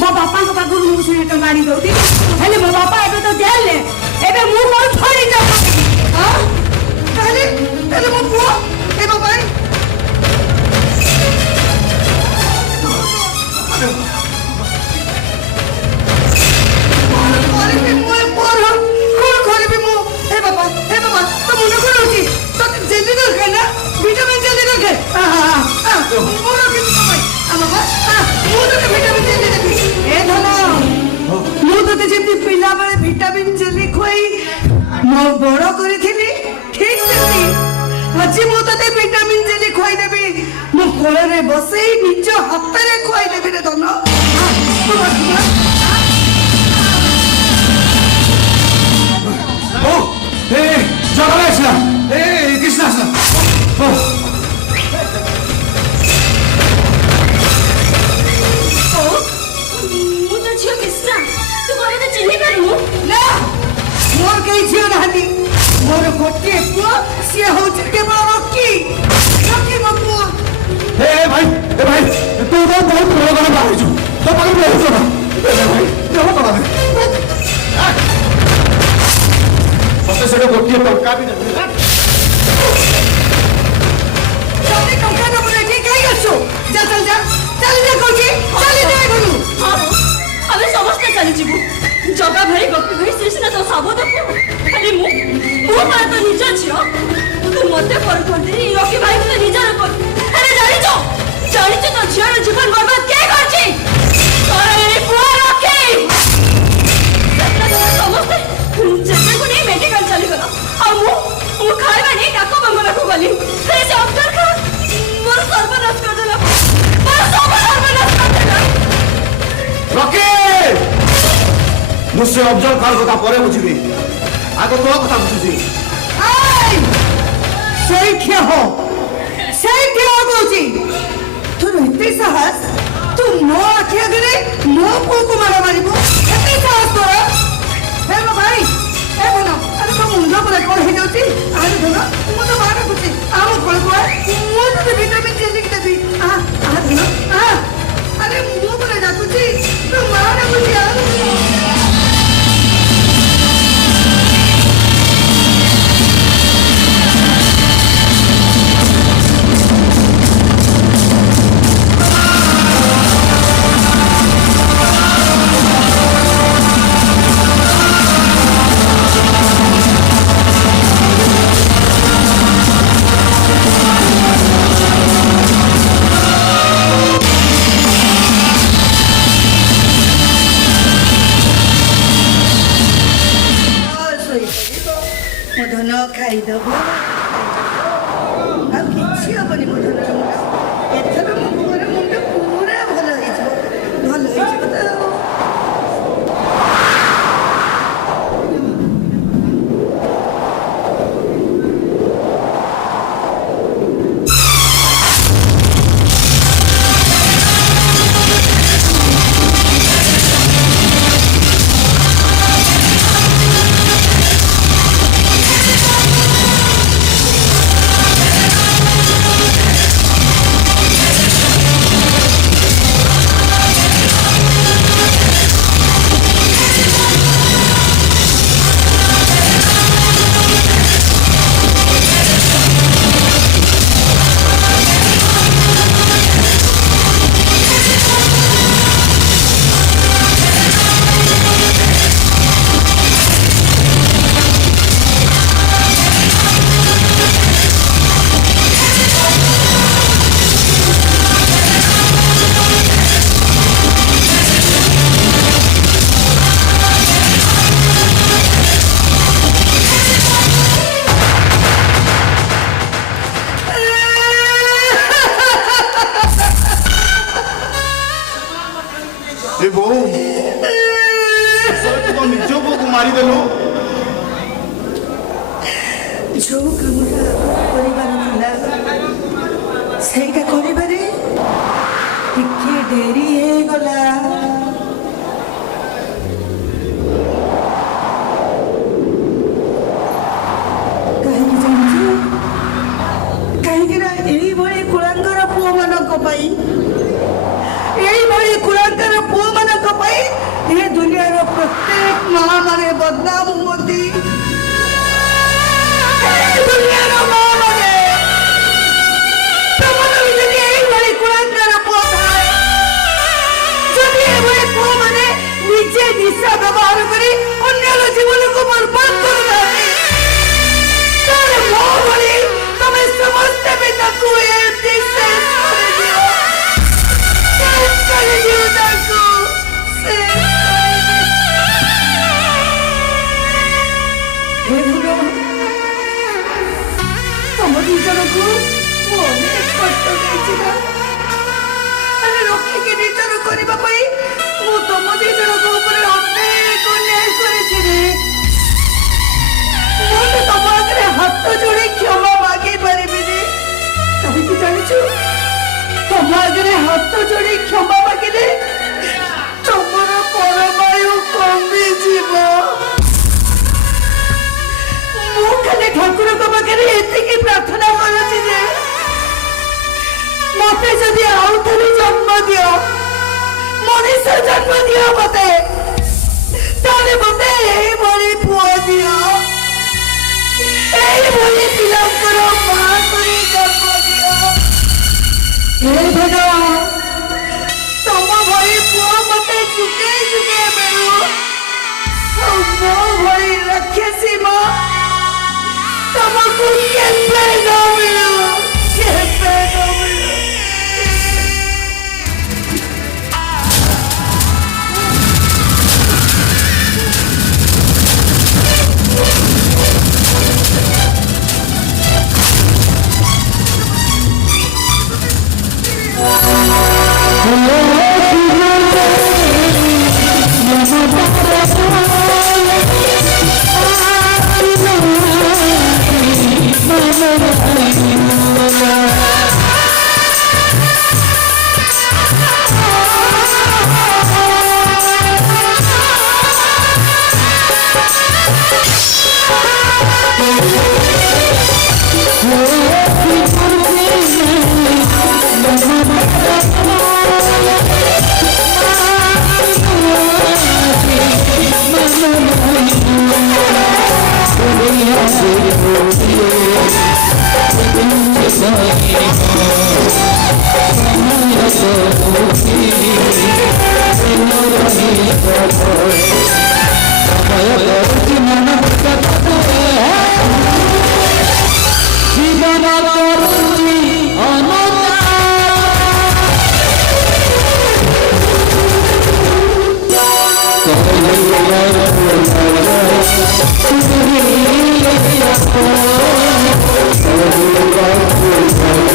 मो बापा को पागु मुझे टंगा आनी दौती हेले मो बापा एबे तो जेल ले एबे मु को छोड़ी जा हां पहले पहले मो पुओ ए बाबा अरे बे मो पोर कोन खोले बे मो ए बाबा तो मुने को होची तो जल्दी कर ना विटामिन जल्दी कर हां मोर के बाबा बाबा मु तो विटामिन जल्दी ए धनो मु तो जेती पिला बळे विटामिन जल्दी खोई मो बड़ करी थिली ठीक सेती আজি मु तो विटामिन जल्दी खोई देबी मु कोळे रे बसई निज हाथ रे खोई देबी रे धनो ओ ए जगलेशा ए कृष्णा ओ मोर कई झियो नहती मोर गोटे पुओ से हो केवल रॉकी मो पुओ ए भाई तू तो बहुत बड़ा बड़ा बाहर जो तो पागल हो जो ना ए भाई जो करा दे मते से गोटे टंका भी नहीं जल्दी टंका न बोले ठीक है गसो जा चल जा कोची चल जा गनु हां अबे समझते चली जीवु जगा भाई गप्पी गई सिना तो साबो देखो अरे मु मार तो निजा छियो तू मते कर दे रॉकी भाई को निजा कर अरे जानी तो छियो जीवन बर्बाद के करछि अरे पुआ रॉकी समझते जगह को नहीं मेडिकल चली गला और मु खाइबा नहीं डाको बंगला को गली अरे से डॉक्टर का मोर सर्वनाश कर देला रॉकी मुझसे ऑब्जर्व कर कथा परे बुझिबी आगो तो कथा बुझिबी आय सही हो गोची तू इतने साहस तू मो आखि अगरे मो को मारा मारिबो इतने साहस तोरा हे भाई ए बोलो अरे तो मुंडा पर कोन हे जाउची आरे बोलो मो तो बारा कुछ आम कोन को मो तो विटामिन जे लिख देबी आ बोलो अरे मो बोले जाउची तो मारा कुछ आ खाई दबो अब किछि हबनी मधुर एथर मो पूरा मुंड पूरा भलो हो ସେଇଟା କରିବାରେ ଟିକେ ଡେରି ହେଇଗଲା। କାହିଁକି ଜାଣିଛୁ? କାହିଁକି ନା ଏଇଭଳି କୁଳାଙ୍ଗର ପୁଅ ମାନଙ୍କ ପାଇଁ, ଏଇଭଳି କୁଳାଙ୍ଗର ପୁଅ ମାନଙ୍କ ପାଇଁ ଏ ଦୁନିଆର ପ୍ରତ୍ୟେକ ମା ମାନେ ବଦନାମ ହୁଅନ୍ତି। ଦୁନିଆର ମା ମାନେ ଯଦି ଏଇଭଳି କୁଳାଙ୍ଗର ପୁଅ ଥାଏ, ଯଦି ଏଭଳି ପୁଅ ମାନେ ନିଜେ ନିଶା ବ୍ୟବହାର କରି ଅନ୍ୟର ଜୀବନକୁ ବର୍ବାଦ କରୁଥାନ୍ତି, ତାହେଲେ ମୋ ଭଳି ତମେ ସମସ୍ତେ ବି ତାକୁ ଏମିତି ଶେଷ କରିଦିଅ, ଶେଷ କରିଦିଅ ତାକୁ, ଶେଷ କରିଦିଅ। ତମ ଦି ଜଣକୁ ମୁଁ ଅନେକ କଷ୍ଟ ଦେଇଛି ନା, ରଖିକି ନିଜର କରିବା ପାଇଁ ମୁଁ ତମ ଦି ଜଣଙ୍କ ଉପରେ ଅନେକ ଅନ୍ୟାୟ କରିଛି ରେ। ମୁଁ ତ ତମ ଆଗରେ ହାତ ଯୋଡ଼ି କ୍ଷମା ମାଗି ପାରିବିନି। କାହିଁକି ଜାଣିଛୁ? ତମ ଆଗରେ ହାତ ଯୋଡ଼ି କ୍ଷମା ମାଗିଲେ ତମର ପରମାୟୁ କମିଯିବ। ମୁଁ ଖାଲି ଠାକୁରଙ୍କ ପାଖରେ ଏତିକି ପ୍ରାର୍ଥନା କରୁଛି ଯେ ମତେ ଯଦି ଆଉ ଥରେ ଜନ୍ମ ଦିଅ, ମଣିଷ ଜନ୍ମ ଦିଅ ମତେ, ତାହେଲେ ମତେ ଏଇଭଳି ପୁଅ ଦିଅ, ଏଇଭଳି ପିଲାଙ୍କର ମା କରି ଜନ୍ମ ଦିଅ। ହେ ଭଗବାନ, ତମ ଭଳି ପୁଅ ମତେ ଯୁଗେ ଯୁଗେ ମିଳୁ, ଆଉ ମୋ ଭଳି ରାକ୍ଷସୀ ମା ତମକୁ କେବେ ନ ମିଳୁ, କେବେ ନ ମିଳୁ। Oh,